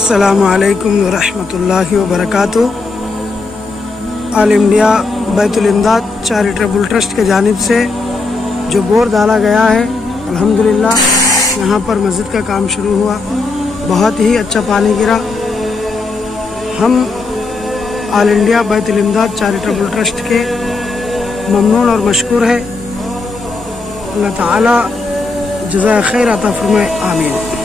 अस्सलामु अलैकुम रहमतुल्लाहि व बरकातुहू। ऑल इंडिया बैतुल इमदाद चैरिटेबल ट्रस्ट के जानिब से जो बोर डाला गया है, अल्हम्दुलिल्लाह यहाँ पर मस्जिद का काम शुरू हुआ। बहुत ही अच्छा पानी गिरा। हम ऑल इंडिया बैतुल इमदाद चैरिटेबल ट्रस्ट के ममनून और मशकूर है। अल्लाह ताला जज़ाए खैर अता फरमाए। आमीन।